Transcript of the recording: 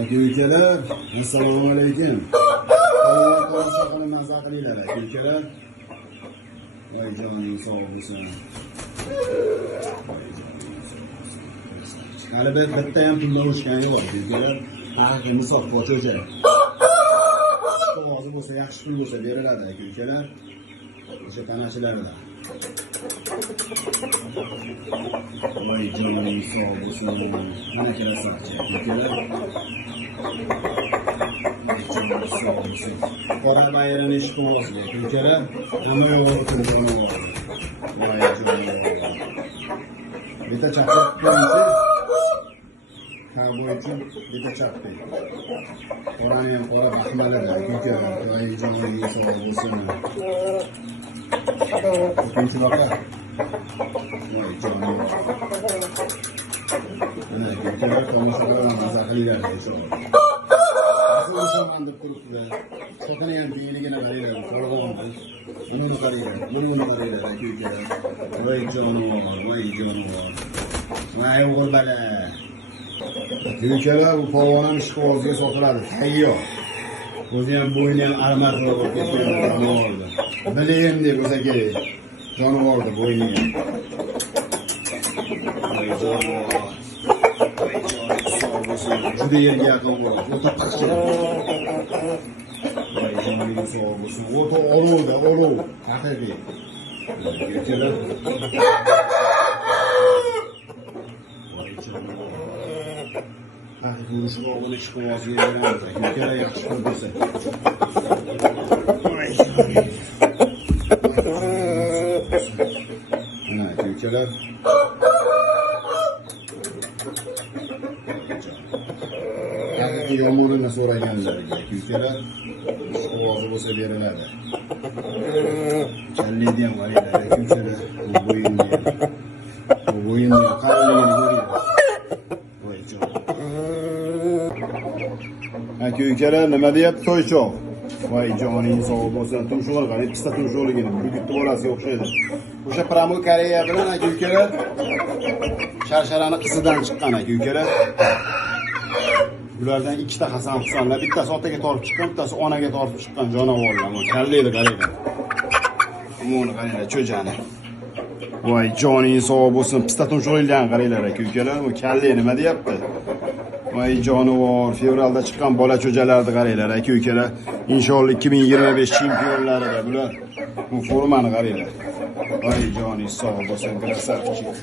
Aka-ukalar, assalomu alaykum. Tomosha qilib maza qilinglar, aka-ukalar. Voy joning sog' bo'lsin. Hali bitta ham pulni urishgan yo'q, aka-ukalar. Haqiqiy misol pocho'cha. Ovozi bo'lsa, yaxshi pul bo'lsa beriladi, aka-ukalar. O'sha tanachilarda. Voy joning sog' bo'lsin. Mana kelasanchi, aka-ukalar. Qora bayrini ishqimozga, aka-ukalar. Nima yo'q turibdi? Voy joning. Bitta chaqirib qo'yingchi. Ha bo'ychun bitta chaqdi. Qorani ham qora baxmalada, aka-ukalar. Voy joning sog' bo'lsin. Ikkinchi roqa. Voy joning. Mana aka-ukalar tomosha qilib maza qilinglar inshaalloh. Aslında deb turibdi. Sotini ham tiyinligini qaranglar, qarag'on. Buni qaranglar, buni qaranglar aka-ukalar. Voy jonivor, voy jonivor. Voy o'g'il bola. Aka-ukalar, bu polvon ishqibozga sotiladi, tayyor. O'zi ham bo'yni ham armar qilib ketgan jonivordi. Bilayim deb o'zi kerak. Jonivordi bo'yni ham. Voy jonivor. Juda yerga yaqin bo'ladi. O'ta qaqshir. Voy joning sog' bo'lsin. O'ta oluvda, oluv. Haqiqiy. Aka-ukalar. Voy joning. Haqiqiy ushbu ishqibozga beramiz. Aka-ukalar yaxshi pul bersa. Voy joning. Mana aka-ukalar. Haqiqiy yo'lini so'raganlarga, aka-ukalar, ovozi bo'lsa beriladi. Challaydi ham qaranglar, aka-ukalar, bu bo'yinni. Bu bo'yinni qalinligini ko'ringlar. Voy jon. Aka-ukalar, nima deyapti to'ychoq? Voy joning sog' bo'lsin. Tumshug'ini qarang, pista tumshug'ligini, burgutni bolasiga o'xshaydi. O'sha Pramo Koreya bilan aka-ukalar Sharsharani qizidan chiqqan aka-ukalar. Bulardan ikkita Hasan Husanlar, bittasi otaga tortib chiqqan, bittasi onaga tortib chiqqan jonivorlar. Kallaydi qaranglar. Buni qaranglar, cho'jani. Voy joning sog' bo'lsin. Pista tumshug'inglarni qaranglar aka-ukalar. Bu kallay nima deyapti? Voy jonivor, fevralda chiqqan bola cho'jalarni qaranglar aka-ukalar. Inshaalloh 2025 chempionlarida bular. Bu formani qaranglar. Voy joning sog' bo'lsin, krasavchik.